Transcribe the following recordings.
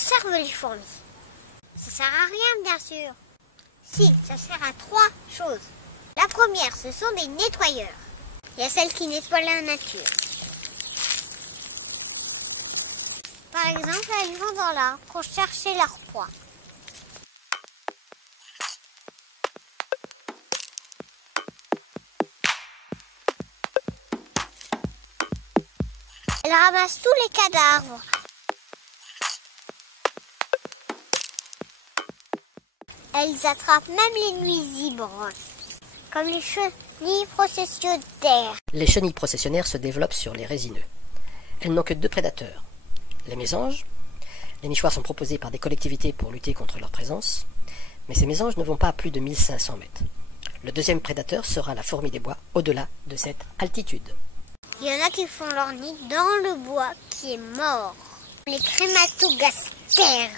servent les fourmis? Ça sert à rien, bien sûr. Si, ça sert à 3 choses. La première, ce sont des nettoyeurs. Il y a celles qui nettoient la nature. Par exemple, elles vont dans l'arbre pour chercher leur proie. Elles ramassent tous les cadavres. Elles attrapent même les nuisibles, comme les chenilles processionnaires. Les chenilles processionnaires se développent sur les résineux. Elles n'ont que 2 prédateurs. Les mésanges. Les nichoirs sont proposés par des collectivités pour lutter contre leur présence, mais ces mésanges ne vont pas à plus de 1500 mètres. Le deuxième prédateur sera la fourmi des bois, au-delà de cette altitude. Il y en a qui font leur nid dans le bois qui est mort. Les crématogastères.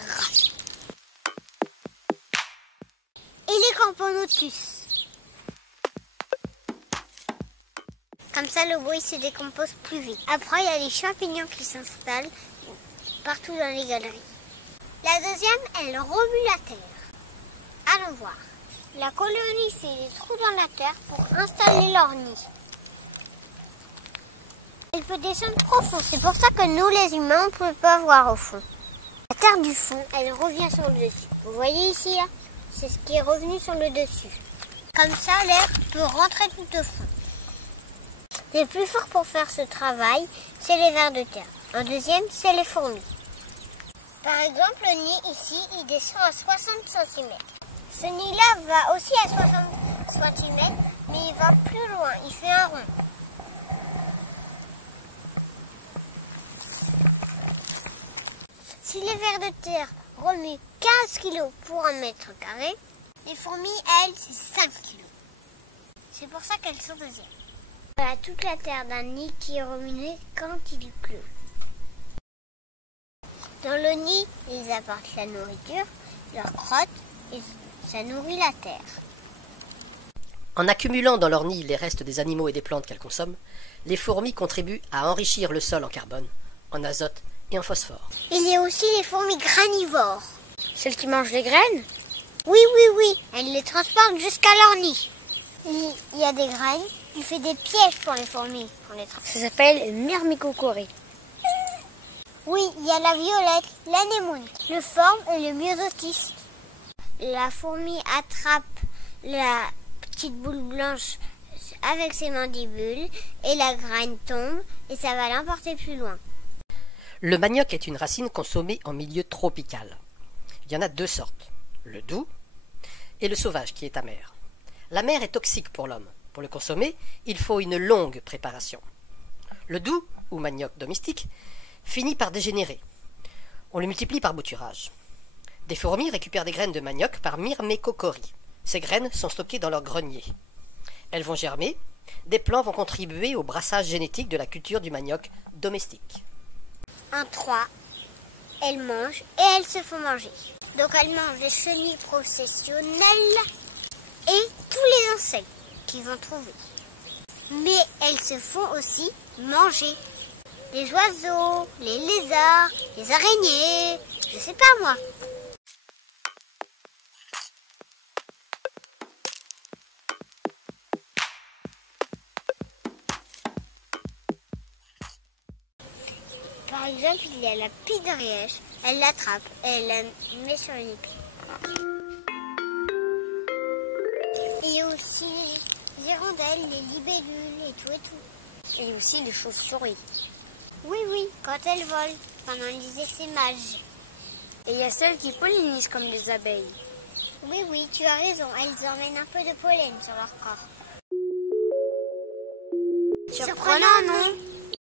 Et les camponotus. Comme ça, le bois se décompose plus vite. Après, il y a les champignons qui s'installent partout dans les galeries. La deuxième, elle remue la terre. Allons voir. La colonie fait des trous dans la terre pour installer leur nid. Elle peut descendre profond, c'est pour ça que nous les humains, on ne peut pas voir au fond. La terre du fond, elle revient sur le dessus. Vous voyez ici, là, c'est ce qui est revenu sur le dessus. Comme ça, l'air peut rentrer tout au fond. Les plus forts pour faire ce travail, c'est les vers de terre. Un deuxième, c'est les fourmis. Par exemple, le nid ici, il descend à 60 cm. Ce nid-là va aussi à 60 cm, mais il va plus loin, il fait un rond. Si les vers de terre remuent 15 kg pour 1 mètre carré, les fourmis, elles, c'est 5 kg. C'est pour ça qu'elles sont deuxièmes. Voilà toute la terre d'un nid qui est remuée quand il pleut. Dans le nid, ils apportent la nourriture, leur crotte, et ça nourrit la terre. En accumulant dans leur nid les restes des animaux et des plantes qu'elles consomment, les fourmis contribuent à enrichir le sol en carbone, en azote et en phosphore. Il y a aussi les fourmis granivores. Celles qui mangent les graines? Oui. Elles les transportent jusqu'à leur nid. Il y a des graines. Il fait des pièges pour les fourmis. Ça s'appelle myrmécocorée. Oui, il y a la violette, l'anémone, le forme et le myosotis. La fourmi attrape la petite boule blanche avec ses mandibules et la graine tombe et ça va l'emporter plus loin. Le manioc est une racine consommée en milieu tropical. Il y en a 2 sortes, le doux et le sauvage qui est amer. L'amer est toxique pour l'homme. Pour le consommer, il faut une longue préparation. Le doux, ou manioc domestique, finit par dégénérer. On le multiplie par bouturage. Des fourmis récupèrent des graines de manioc par myrmécocorie. Ces graines sont stockées dans leur grenier. Elles vont germer. Des plants vont contribuer au brassage génétique de la culture du manioc domestique. En 3, elles mangent et elles se font manger. Donc elles mangent les chenilles processionnelles et tous les insectes qu'ils vont trouver. Mais elles se font aussi manger. Les oiseaux, les lézards, les araignées, je sais pas moi. Par exemple, il y a la pie-de-rièche, elle l'attrape et elle la met sur les pieds. Il y a aussi les hirondelles, les libellules et tout. Et aussi les chauves-souris. Oui, quand elles volent, pendant les essaimages. Et il y a celles qui pollinisent comme les abeilles. Oui, tu as raison, elles emmènent un peu de pollen sur leur corps. Surprenant, non ?